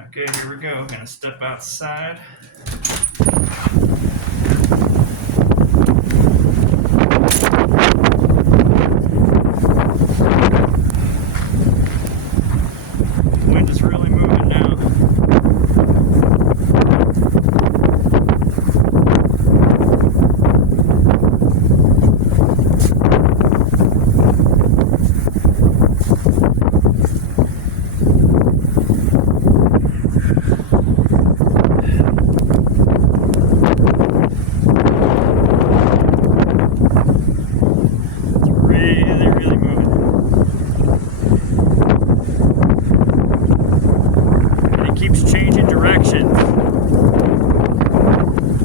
Okay, here we go. I'm gonna step outside. The wind is really moving now.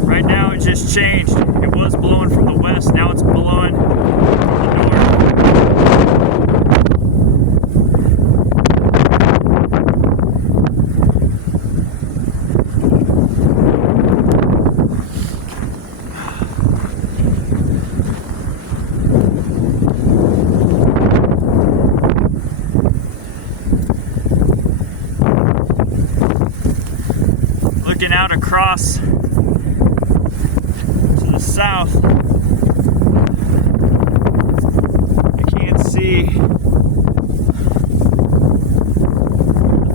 Right now it just changed. It was blowing from the west, now it's blowing from the north. Looking out across to the south, I can't see the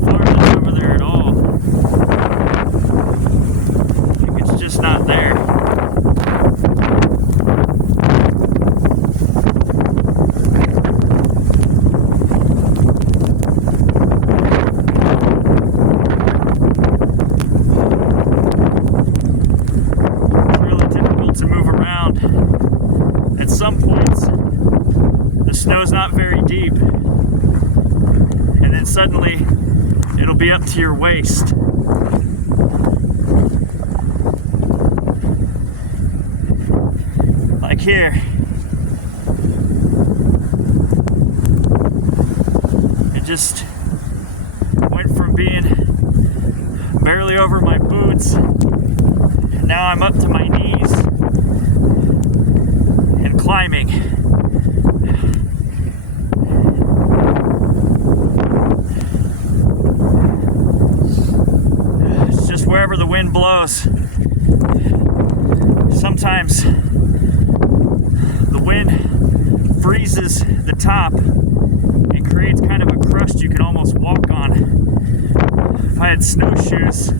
farmlands over there at all. I think it's just not there. To move around. At some points, the snow's not very deep, and then suddenly it'll be up to your waist. Like here. It just went from being barely over my boots, and now I'm up to my knees. Climbing. It's just wherever the wind blows. Sometimes the wind freezes the top and creates kind of a crust you can almost walk on. If I had snowshoes,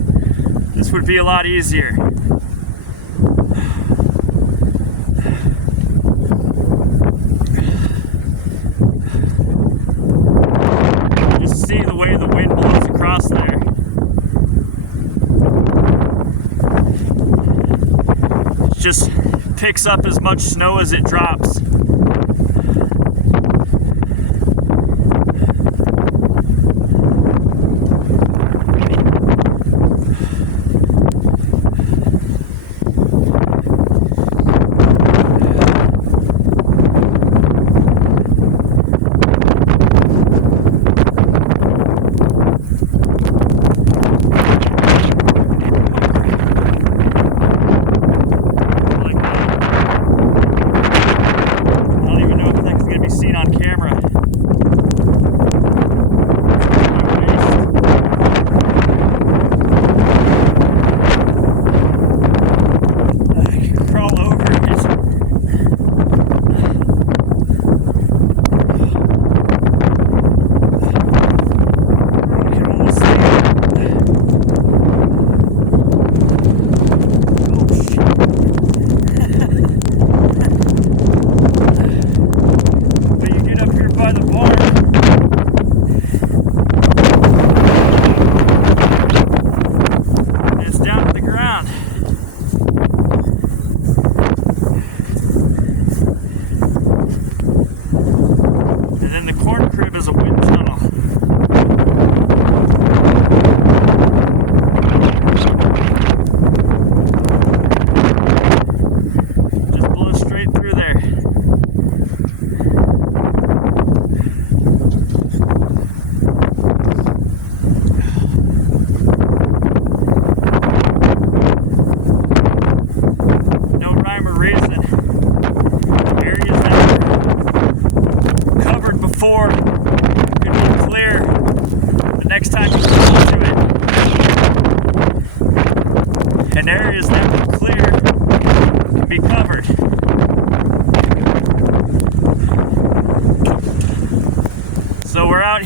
this would be a lot easier. See the way the wind blows across there. It just picks up as much snow as it drops.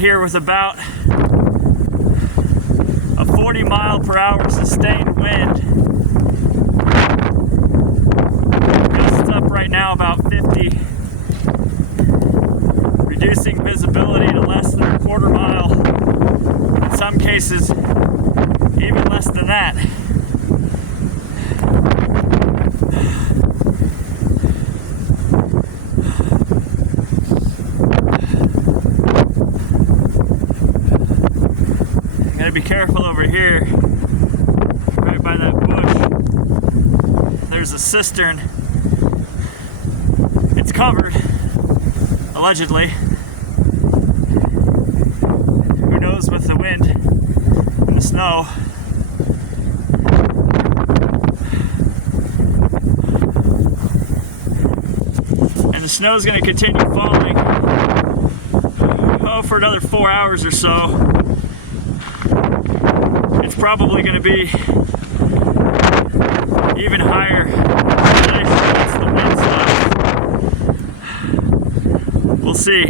here with about a 40-mile-per-hour sustained wind. Gusts up right now about 50, reducing visibility to less than a quarter mile. In some cases, even less than that. Gotta be careful over here, right by that bush. There's a cistern. It's covered, allegedly. Who knows with the wind and the snow. And the snow's gonna continue falling, for another 4 hours or so. It's probably going to be even higher once the wind stops. We'll see.